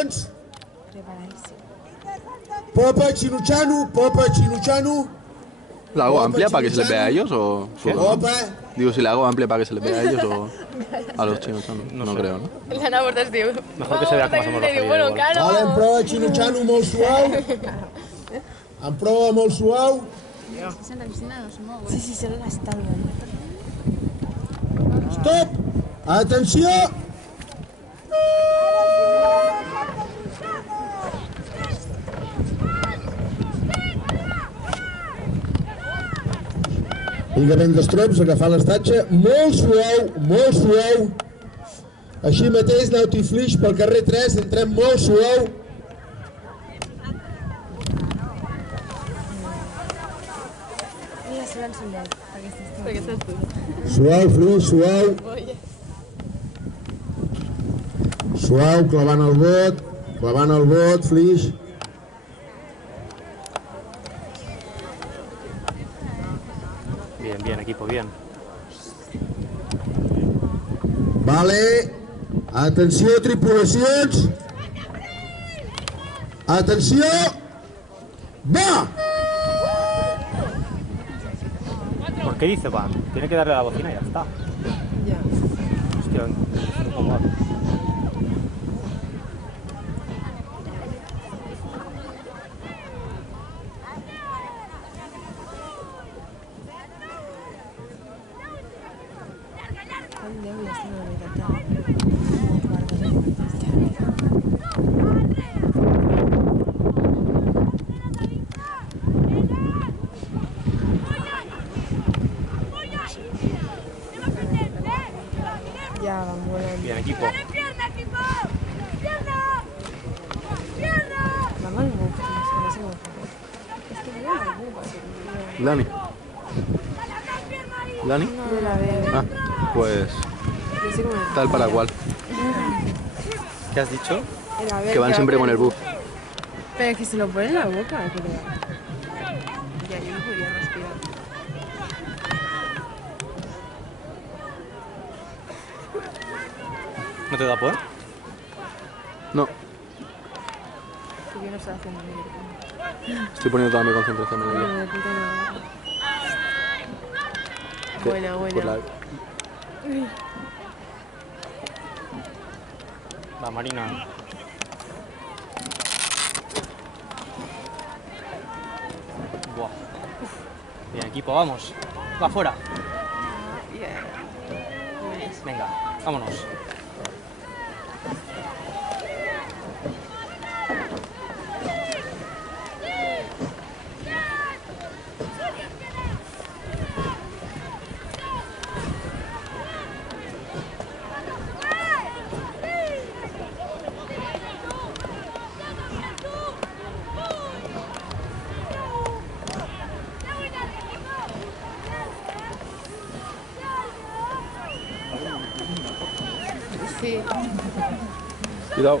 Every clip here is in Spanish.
tripulacions. Popa, Chinuchanu. ¿La hago amplia para que se les vea a ellos o...? Popa. Digo, si la hago amplia para que se les vea a ellos o a los chinos. No creo, ¿no? L'Anna Bordes diu... Mejor que se vea cómo hacemos los Diu, bueno, claro. Vale, en prova Chinuchanu molt suau. En prova molt suau. Sí, solo la estalva. Stop! Atenció! Vinga, ben d'estrops, agafar l'estatge, molt suau. Així mateix, Naughty Flish pel carrer 3, entrem molt suau. Mira, se l'ha ensenyat. Perquè estàs tu. Suau, Flish, suau. Suau, clavant el bot, Flish. Bien, equipo, bien. Vale. Atenció, tripulacions. Atenció. Va! ¿Por qué dice va? Tiene que darle a la bocina y ya está. Ya. Hostia, es un poco mal. Ya, vamos. Bien, equipo. Vamos al bus, no sé cómo. Es que no al bus. Dani. ¿Dani? De la B. Ah, pues... No sé cómo. Tal para cual. ¿Qué has dicho? Que van siempre con el buff. Pero es que se lo pone en la boca, creo. Ya, yo no podría respirar. ¿No te da por? No, Porque yo no estoy haciendo bien. estoy poniendo toda mi concentración en ello. No, de puta madre. Que- Buena. por la- La Marina. Buah. Bien, equipo, vamos. Va afuera. Venga, vámonos. Sí. Cuidado.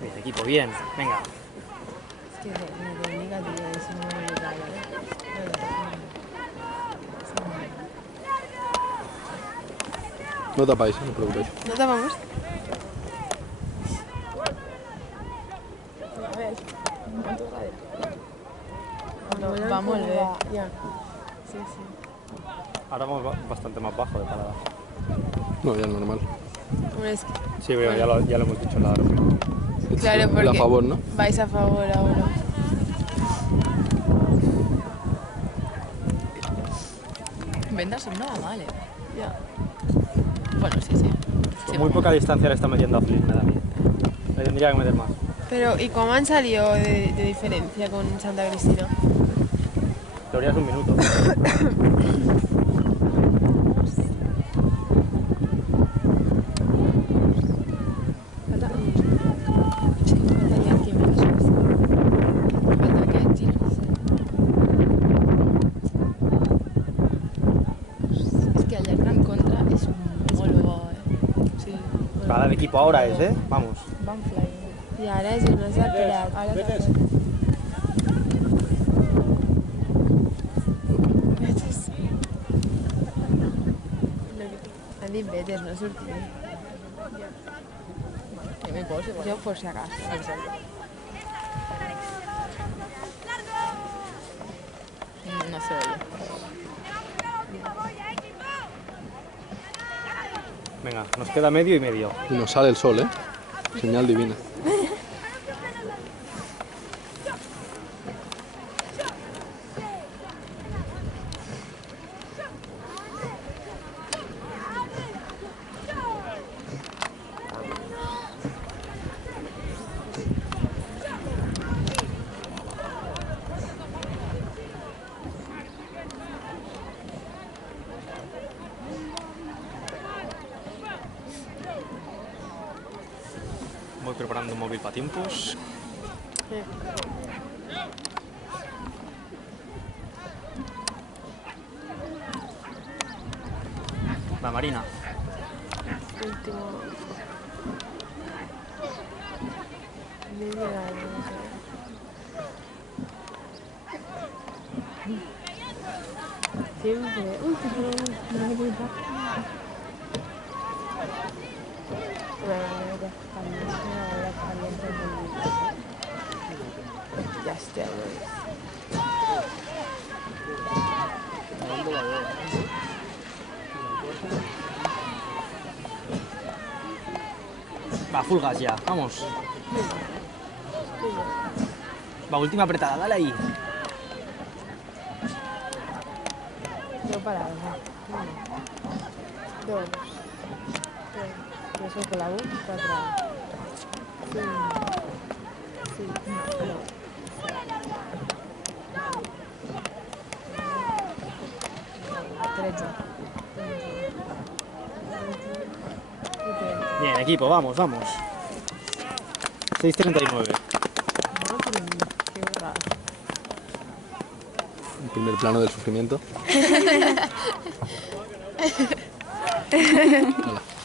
Bien, equipo, bien. Venga. Es que me técnica, tío, es muy brutal, No tapáis, no os preocupéis. ¿No tapamos? No, va molt bé. Ja. Sí. Ahora vamos bastante más bajo de parada. No, ya es normal. Hombre, es que, Sí, pero ya lo hemos dicho en la reunión. claro, porque A favor, ¿no? vais a favor ahora. Vendas no va mal, Ya. Bueno, sí. Con muy poca distancia le está metiendo a Flynn, me da miedo. Le tendría que meter más. Pero, ¿y cómo han salido de diferencia con Santa Cristina? En teoría es un minuto. Es que el en contra es molt bo, Sí. Para el equipo ahora es, ¿eh? Vamos. Van flying. I ara és una s'ha esperat. Ara metes no sortir. Jo m'hi poso, igual. Jo, por si acaso. No se oye. Venga, nos queda medio y medio. Y nos sale el sol, ¿eh? Señal divina. Voy preparando un móvil para tiempos. La Marina. Último. Medio año, no sé. Siempre. Último. Marina. Ya estoy Va, full gas ya, vamos. Va, última apretada, dale ahí. No parado, va. 1, 2, 3. Yo soy con la U, 4. 5, 6, 7, 13. Bien, equipo, vamos, vamos. 6:39. Qué raro. El primer plano del sufrimiento. Hola.